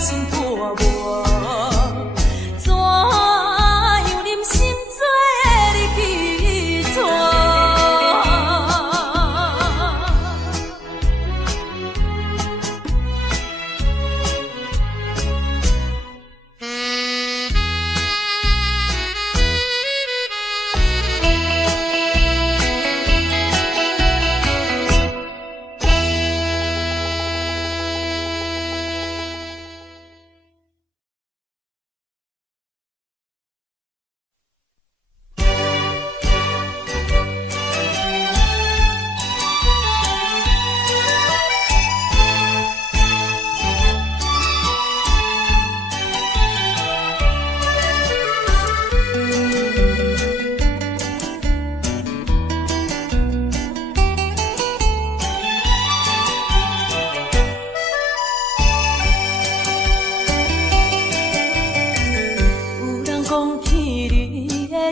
心破磨，怎样忍心做你去错？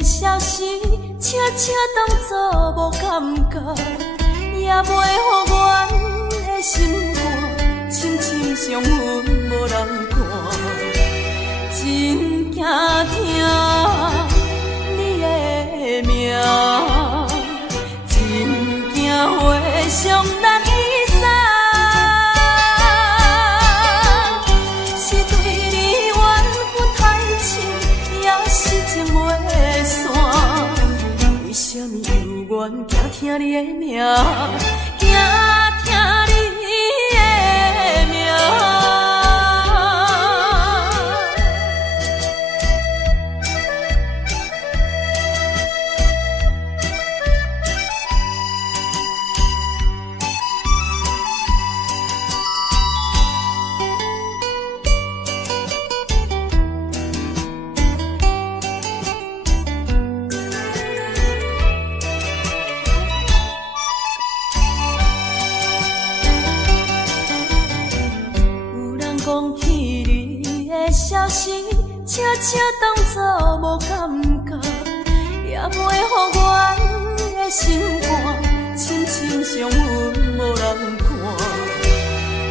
消息悄悄当作无感觉，也袂予阮的心肝深深伤痕无人看，真惊听你的名，真惊会伤人意早，是对你缘分太深，也是情袂散，为什么犹原惊听你的名，惊听你的名？讲起你的消息，悄悄当作无感觉，也袂予阮的心肝深深伤痕无人看，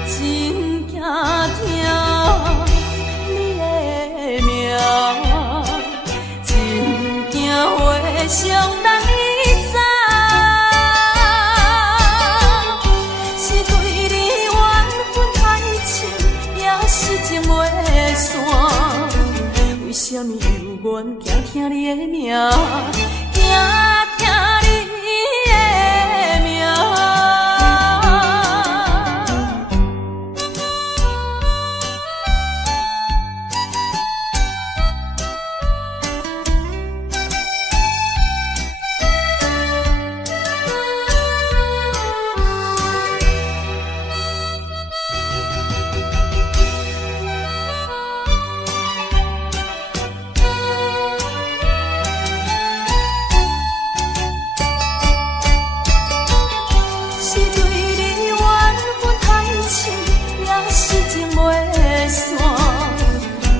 真惊听你的名，真惊会伤人意早，是对你缘分太深，也是情袂散，为什么犹原惊听你的名，惊听你的名？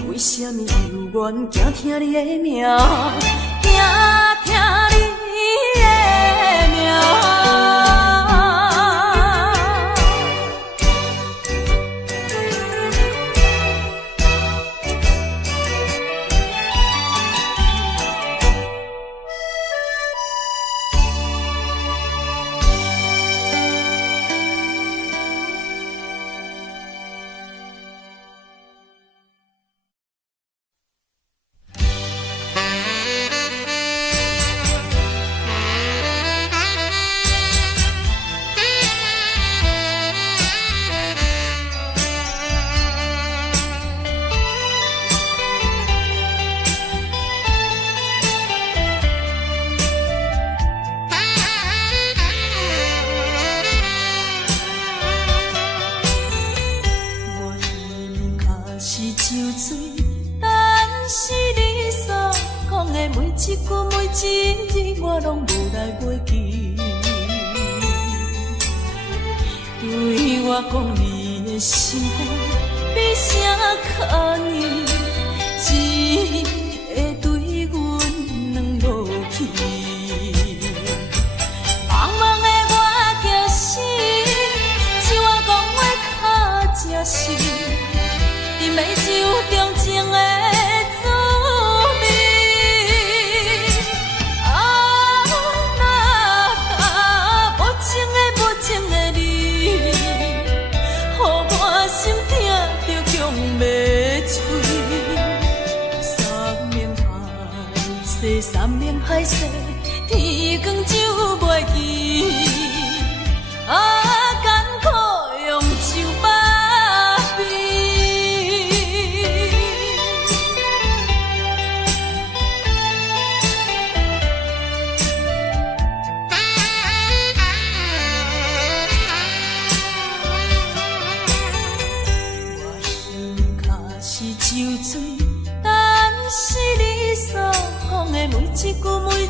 为什么犹原惊听你的名，惊听你的名？一句每一字我拢无来袂记，对我讲你的心肝比啥可念，只会对阮软落去。茫茫的我惊死，像我讲话较真实，你袂山盟海誓，天光就袂记。啊，艰苦用酒把味。我心脚是酒醉，但是你所讲的每一句每一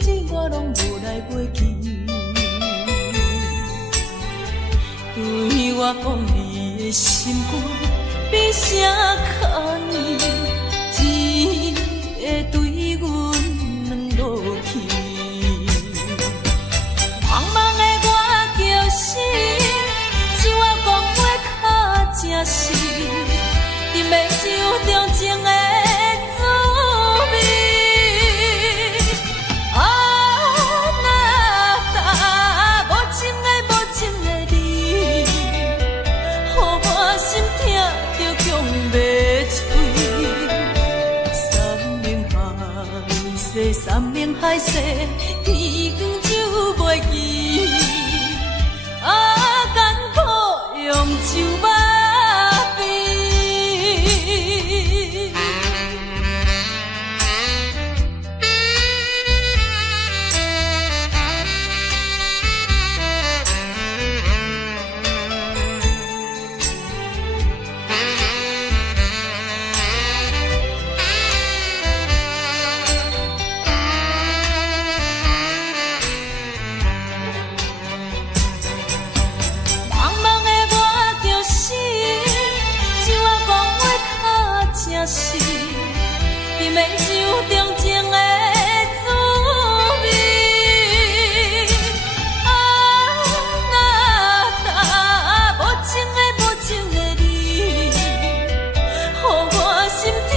字，我拢无来袂记。对我讲你的心肝，比啥较黏，只会对阮软落去。茫茫的我叫醒，只我讲话较正实，饮的酒中情的滋味。啊，若答无情的无情的你，予我心痛着强袂嘴。山盟海誓，天光就袂记。啊，艰苦用酒把味。饮的酒中情的滋味。啊，若答无情的无情的你，予我心痛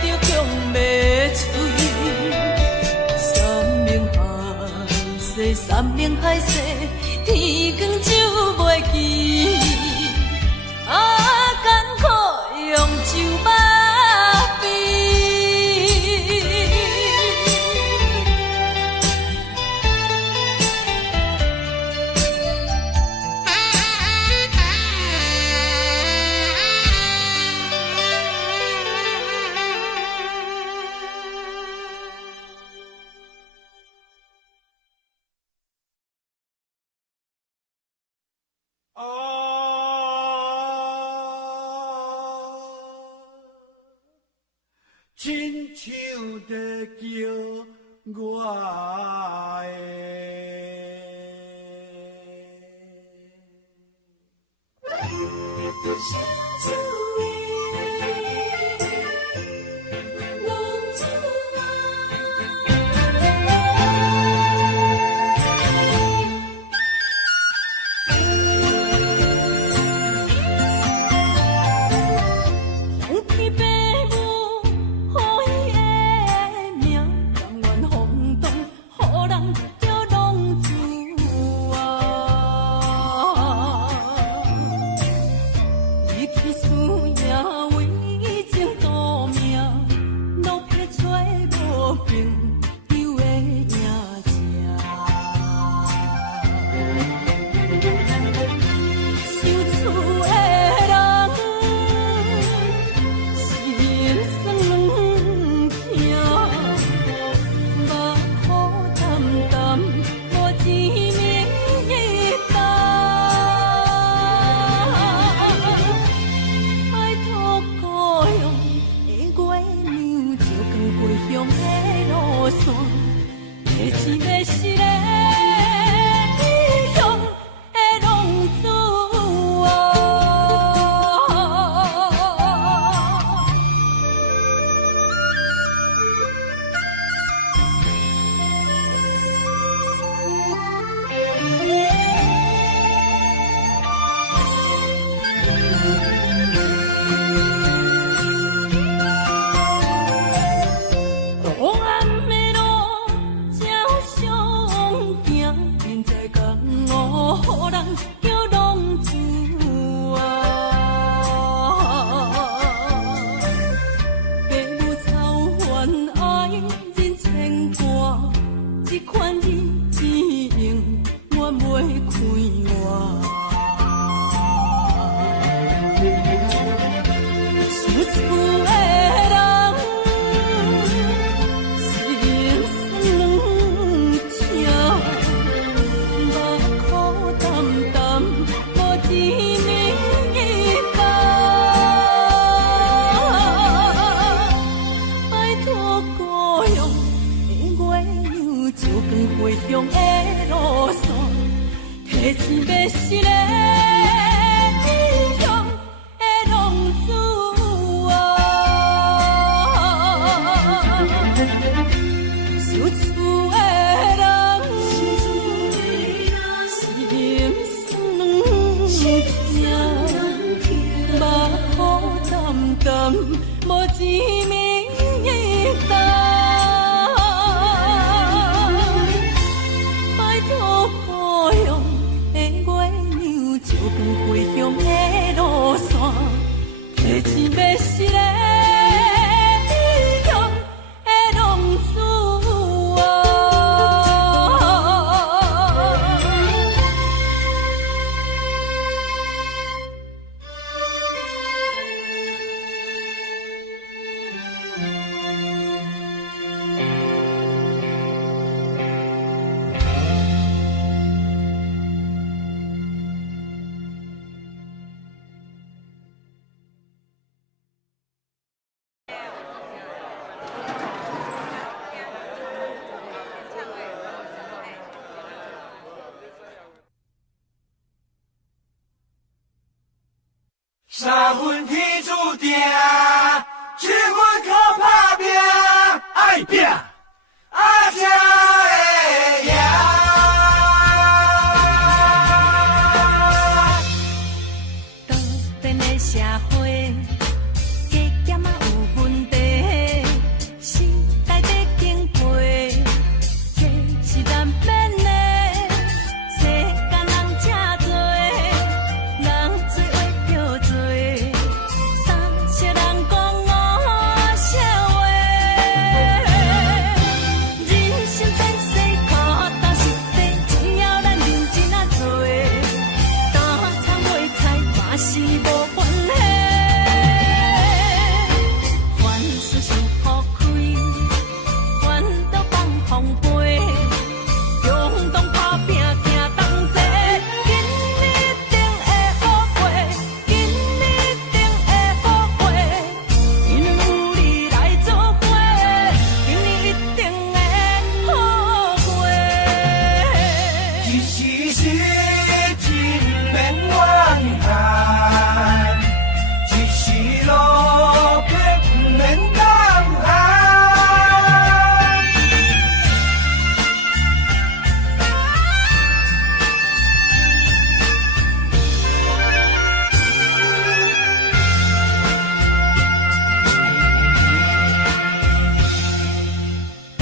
着强袂嘴。山盟海誓，天光就袂记。啊，艰苦用酒把。亲像在叫我钱要是个英雄的浪子啊，受厝的人心酸痛，目苦淡淡，无钱面担。回乡的路线，提钱要是个英雄的浪子啊。三分天注定，7分靠打拼，爱拼，才会赢。当今的社会，加减啊有问题，时代在经过，这是难免的。世间人真多，人做话着多，三色人讲五色话。人生在世，靠打实地，只要咱认真啊做，打参话菜嘛是无关系。凡事想好开，烦恼放空飞，勇动打拼行同齐，今日一定会好过，今日一定会好过，因有你来作伙，今日一定会好过。一时是真免怨叹，一时路撇不免当寒。多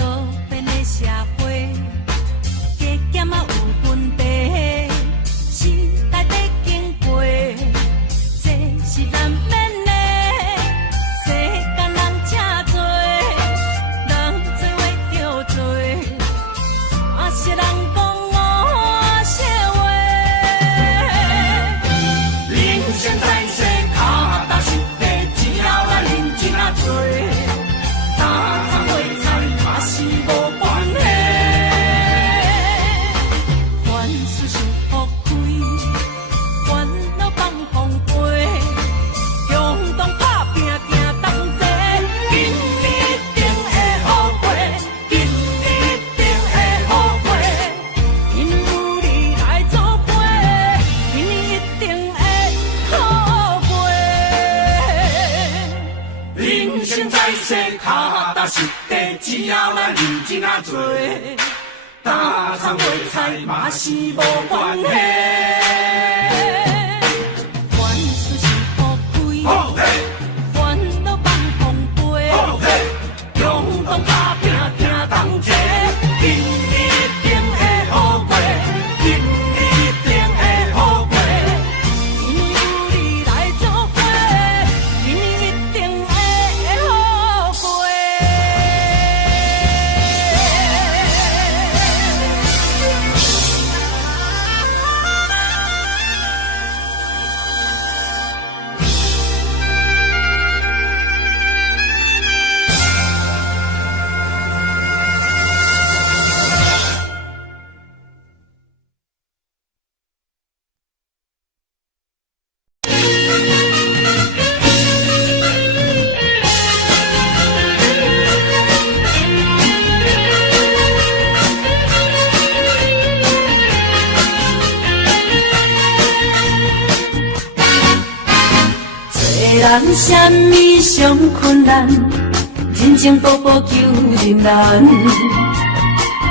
变的社会，加减啊有问题，时代在经过，这是难免的。世间人真多，人做话着多，三色人讲五色话。人生在世，脚踏实地，只要咱认真啊做，打参话菜嘛是无关系。凡事想好开，烦恼放空飞，勇动打拼行同齐，今日一定会好过，今日一定会好过，因有你来作伙，今日一定会好过。人生在世，脚踏实地，只要咱认真啊做，打参话菜嘛是无关系。凡事想好开，好嘿，烦恼放空飞，好嘿，勇动打拼行同齐，今日一定会好过，今日一定会好过，因有你来作伙，今日一定会好过。人什么上困难，人情步步求人难。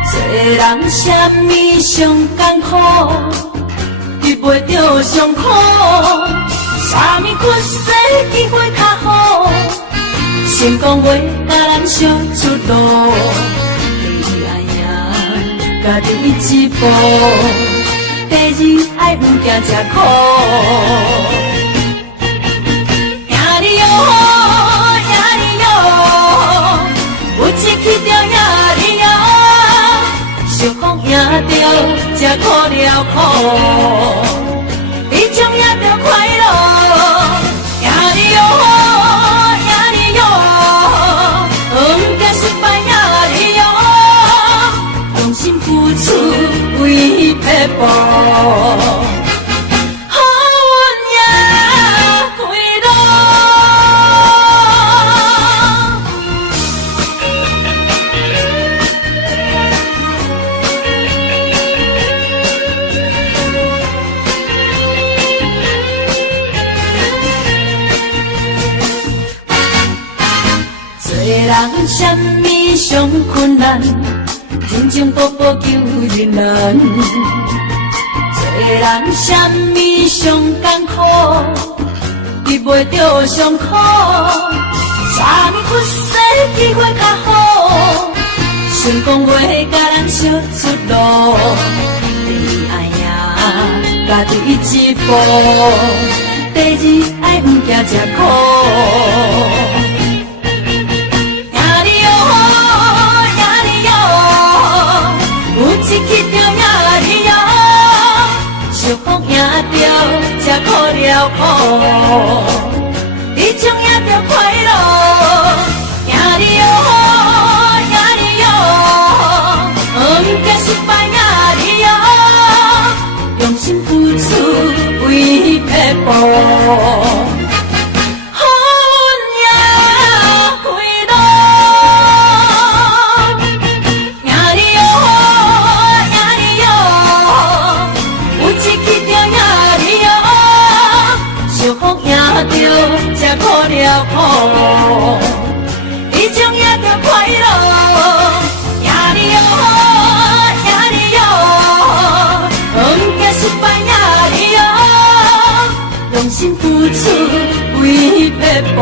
做人什么上艰苦，遇袂着上苦。啥物缺失机会较好，成功袂甲咱烧出路。第一爱赢家己一步，第二爱毋惊吃苦。赢你哟，赢你哟，有一去着赢你哟，受苦赢着才苦了苦。你将赢着快乐。赢你哟，赢你哟，毋惊失败赢你哟，用心付出为彼步，好运也开路。人什么上困难，人情步步求人难。做人什么上艰苦，遇袂着上苦。啥物缺失机会较好，成功袂甲咱烧出路。第一爱赢家己一步，第二爱毋惊吃苦。一去着赢你哟，受苦赢着才苦了苦。你将赢着快乐，赢你哟，赢你哟，毋惊失败赢你哟，用心付出为彼步。才苦了苦，你将赢着快乐。赢你哟，赢你哟，毋惊失败赢你哟，用心付出为彼步。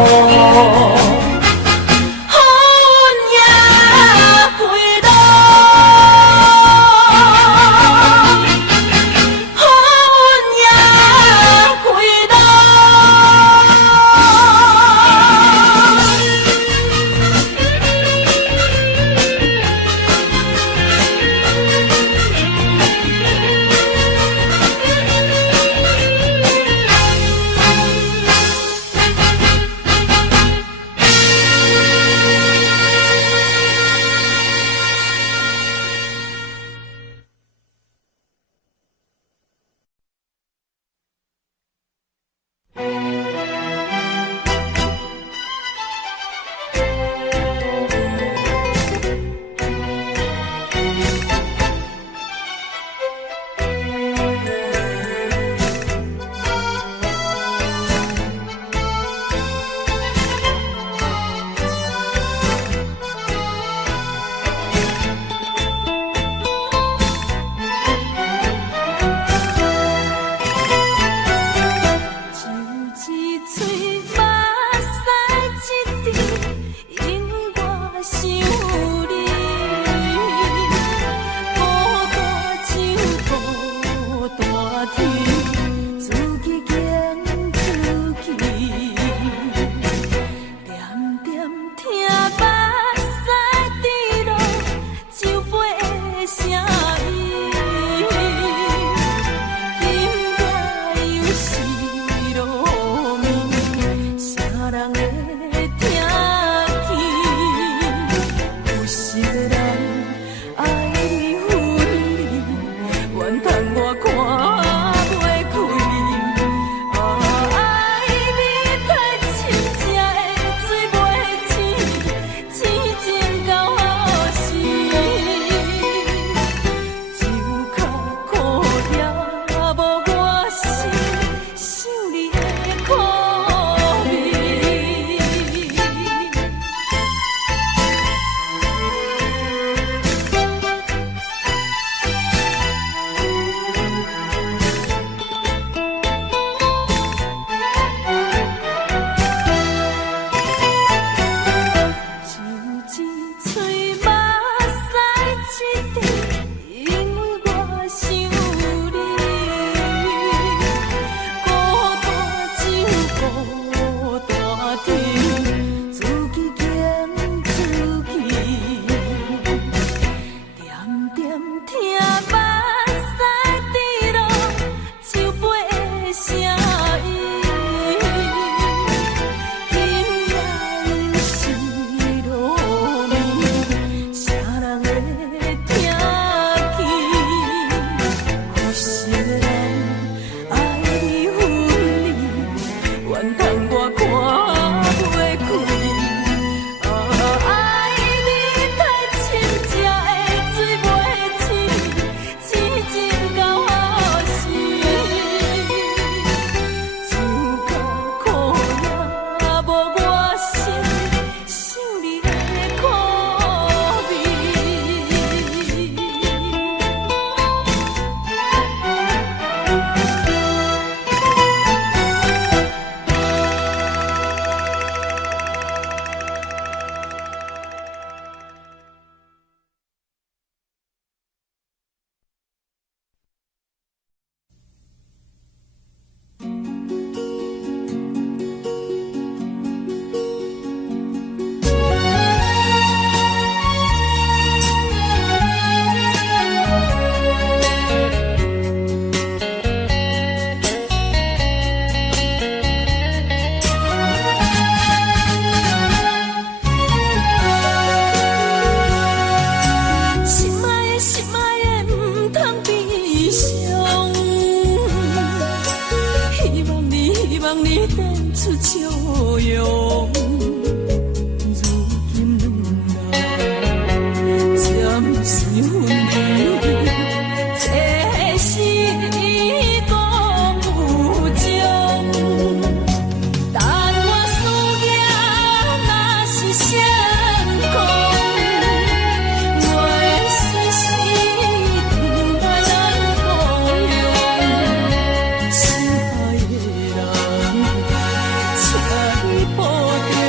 怨叹我看袂开。望你变出笑容。如今两人渐是分离，这是讲有情。但我思念若是相共，我的心是停在咱故乡。心爱的人，请你保重。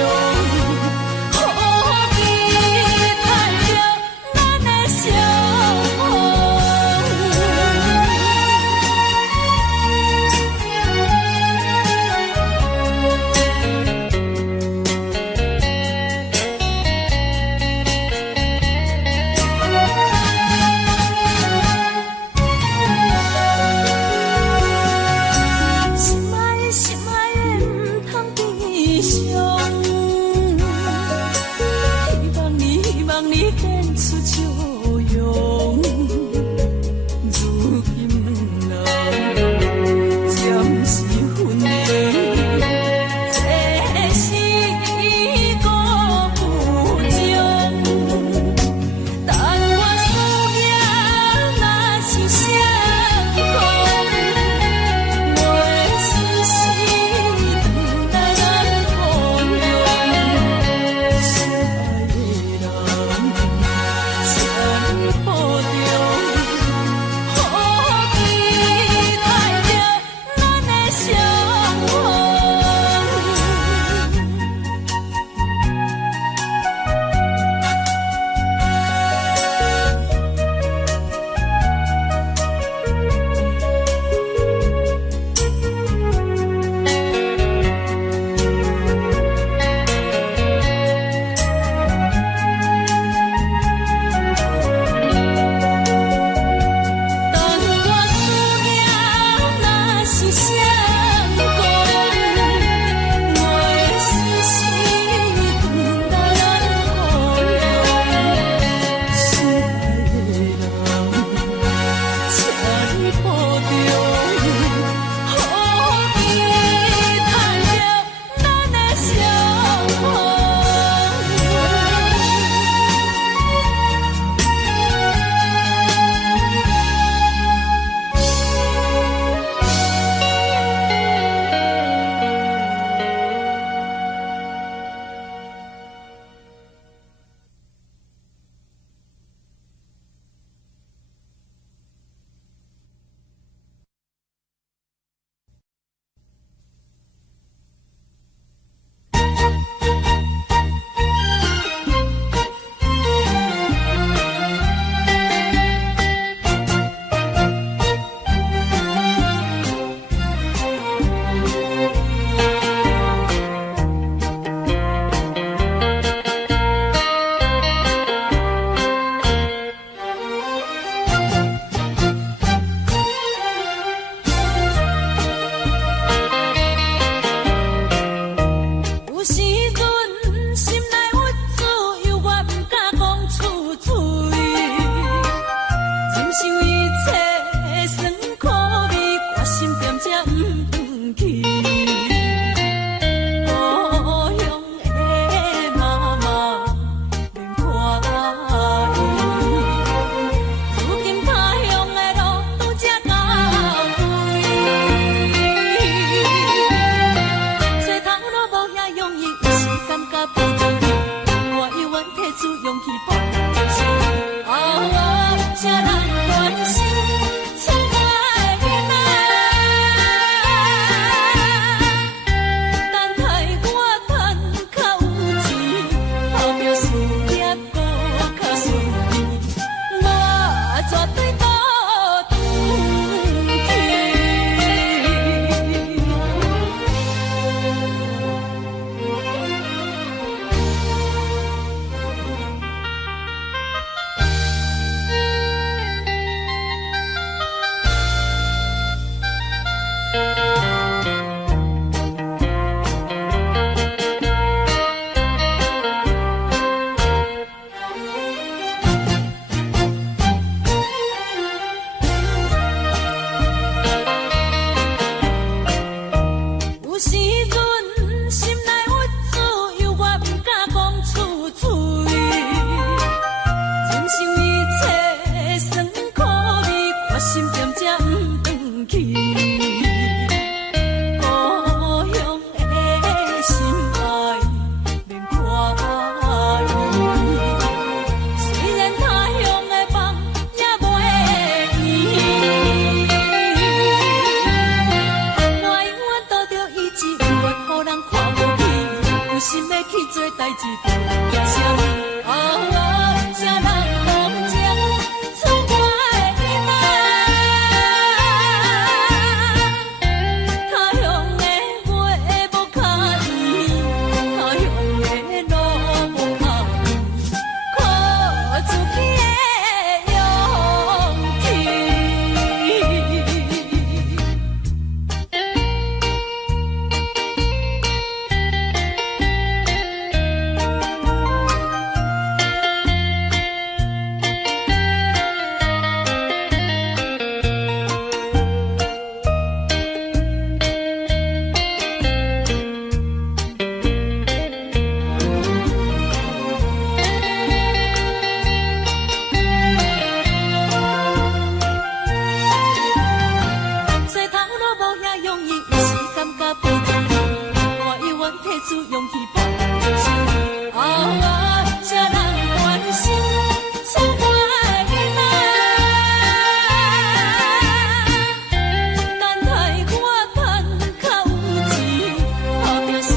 出勇气搏人生。啊，谁人关心出花的囡仔？等待我等较有钱，后壁事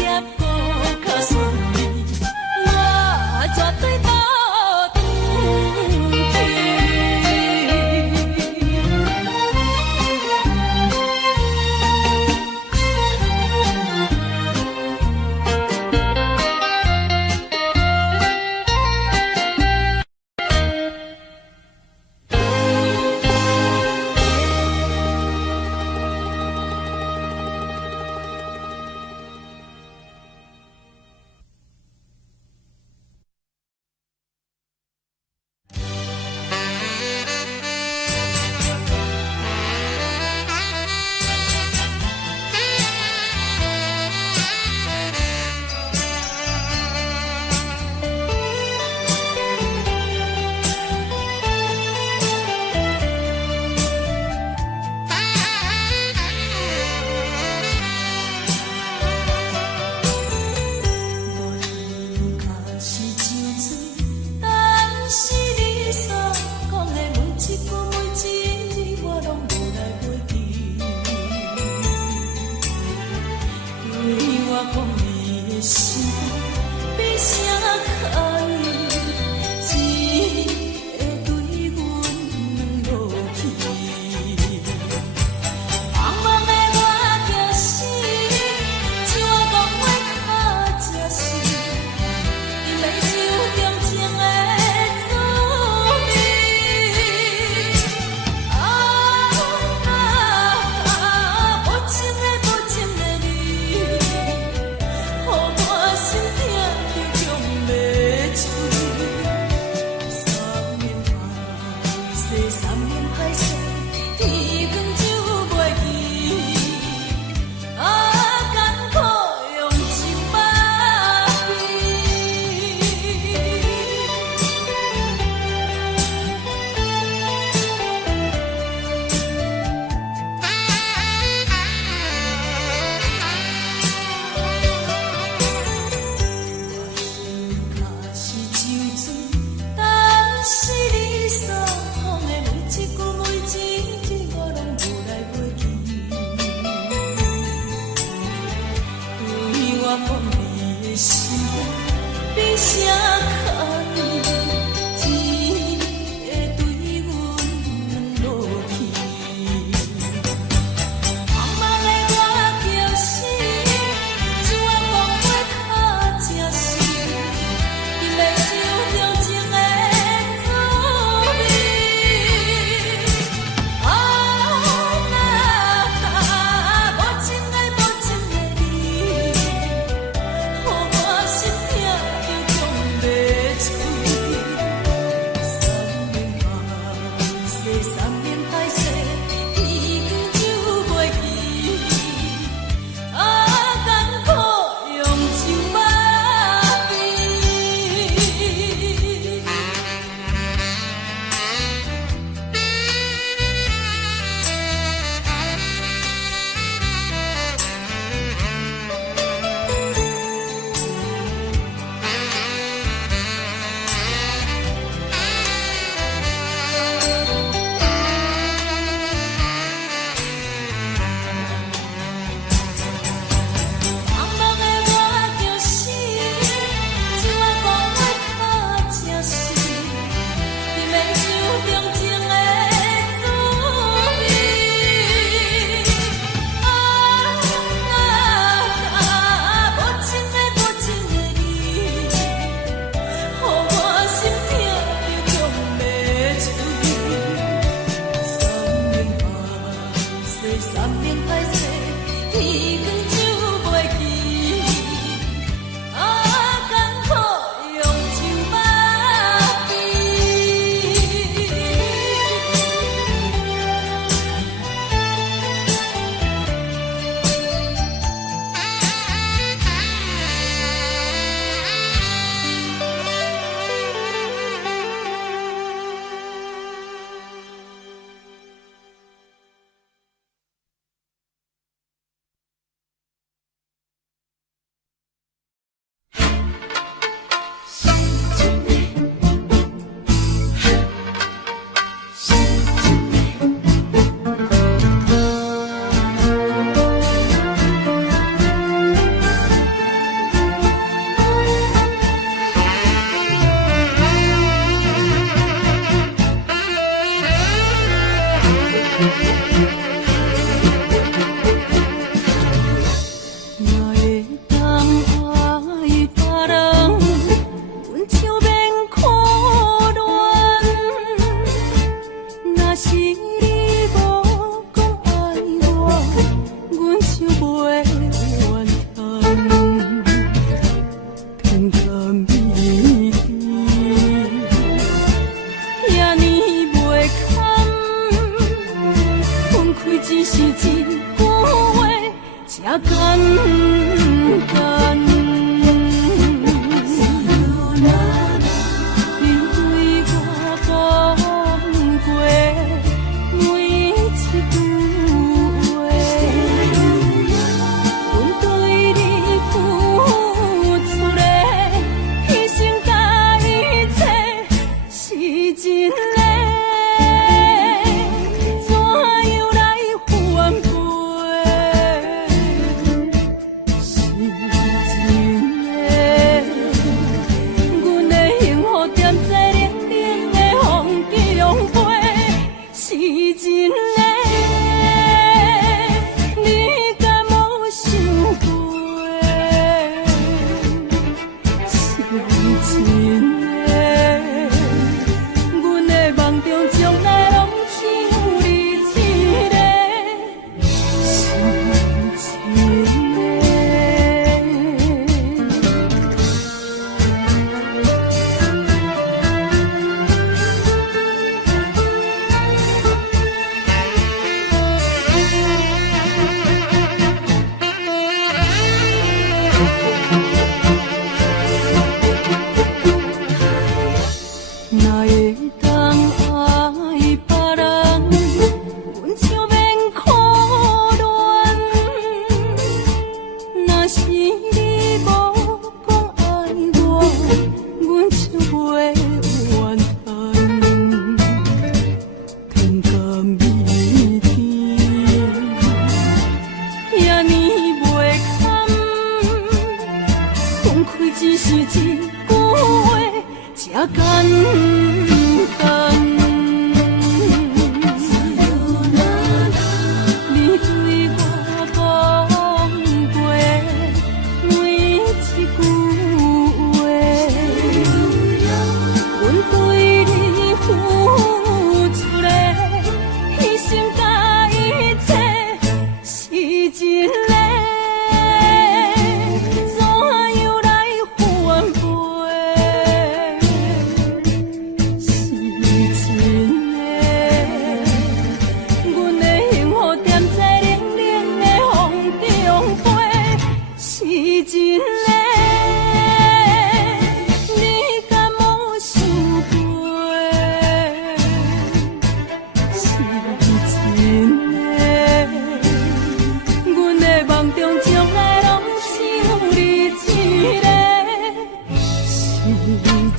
业搁较顺利，我绝对斗阵去。一句话这简单。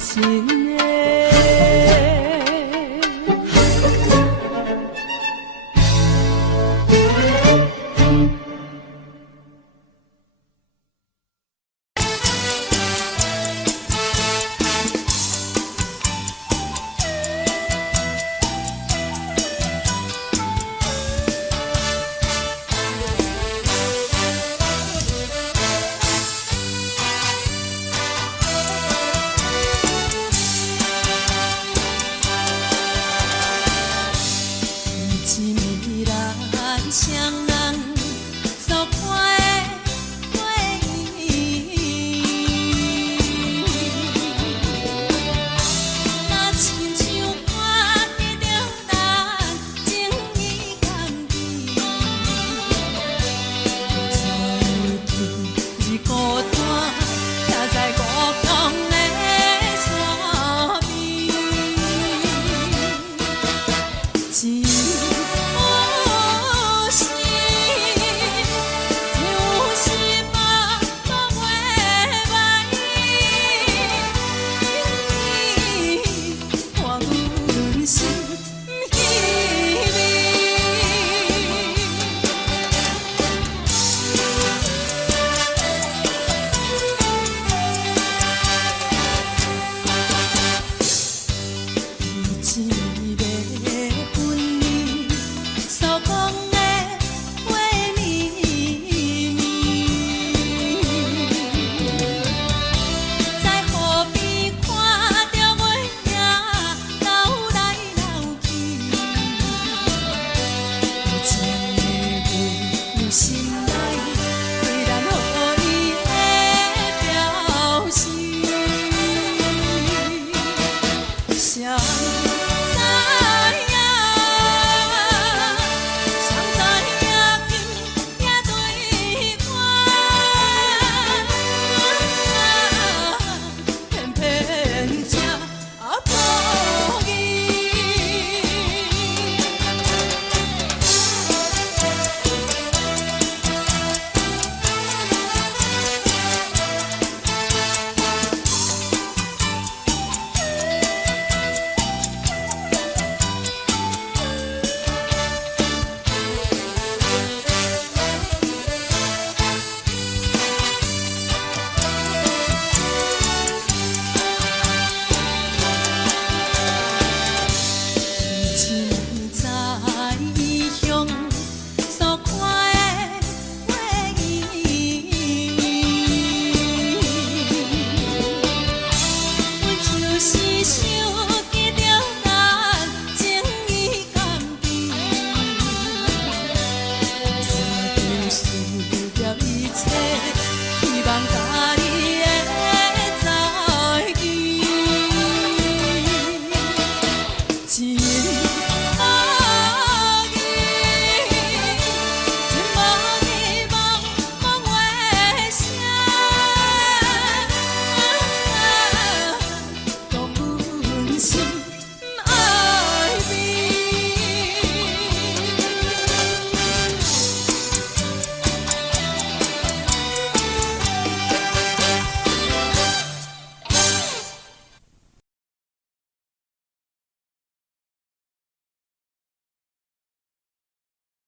情。